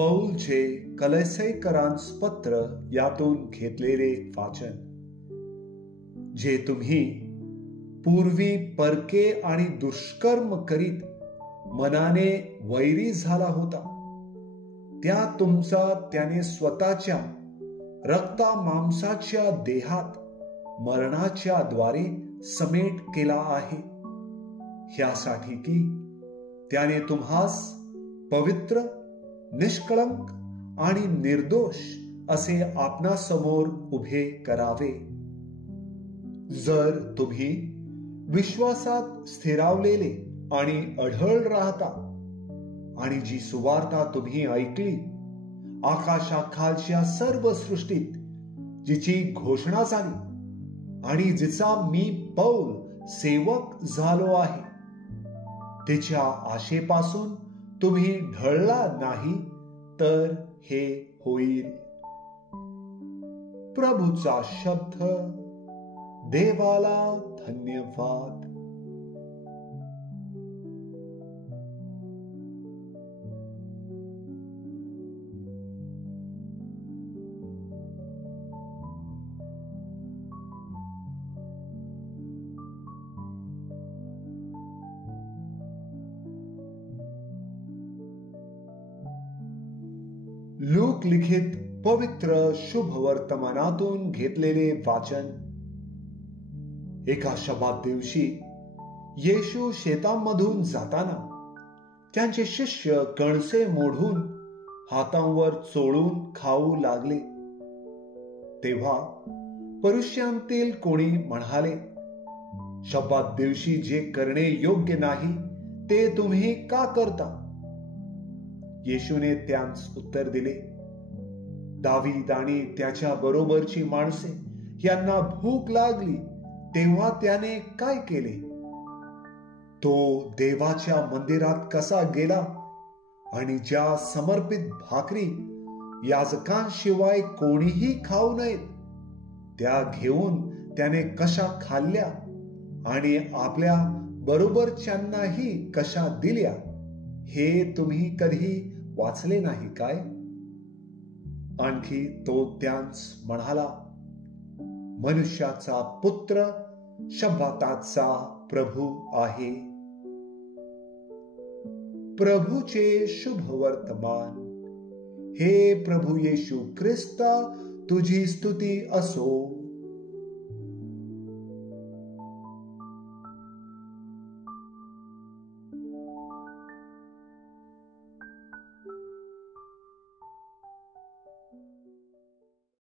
पौलचे कलैसैकरांस पत्र यातून घेतलेले वाचन, जे तुम्ही पूर्वी परके आणि दुष्कर्म करीत मनाने वैरी झाला होता, त्या तुमचा त्याने स्वतःच्या रक्ता मांसाच्या देहात मरणाच्या द्वारे समेट केला आहे, ह्यासाठी की त्याने तुम्हास पवित्र, निष्कळंक आणि निर्दोष असे आपणासमोर उभे करावे. जर तुम्ही विश्वासात स्थिरावलेले आणि अढळ राहता आणि जी सुवार्ता तुम्ही ऐकली आकाशाखालच्या सर्व सृष्टीत, जिची घोषणा झाली आणि जिचा मी पौल सेवक झालो आहे, तिच्या आशेपासून तुम्ही ढळला नाही तर हे होईल. प्रभूचा शब्द. देवाला धन्यवाद. लूक लिखित पवित्र शुभ वर्तमानातून घेतलेले वाचन. एका शब्दात दिवशी येशू शेतांमधून जाताना त्यांचे शिष्य कणसे मोडून हातांवर चोळून खाऊ लागले. तेव्हा परुष्यांतील कोणी म्हणाले, शब्दात दिवशी जे करणे योग्य नाही ते तुम्ही का करता? येशूने त्यांस उत्तर दिले, दावीद आणि त्याच्या बरोबरची माणसे यांना भूक लागली तेव्हा त्याने काय केले? तो देवाच्या मंदिरात कसा गेला आणि ज्या समर्पित भाकरी याजकांशिवाय कोणीही खाऊ नयेत त्या घेऊन त्याने कशा खाल्ल्या आणि आपल्या बरोबरच्यांनाही कशा दिल्या, हे तुम्ही कधी वाचले नाही काय? आणखी तो त्यांस म्हणाला, मनुष्याचा पुत्र शब्बाताचा प्रभू आहे. प्रभूचे शुभ वर्तमान. हे प्रभू येशू ख्रिस्ता, तुझी स्तुती असो.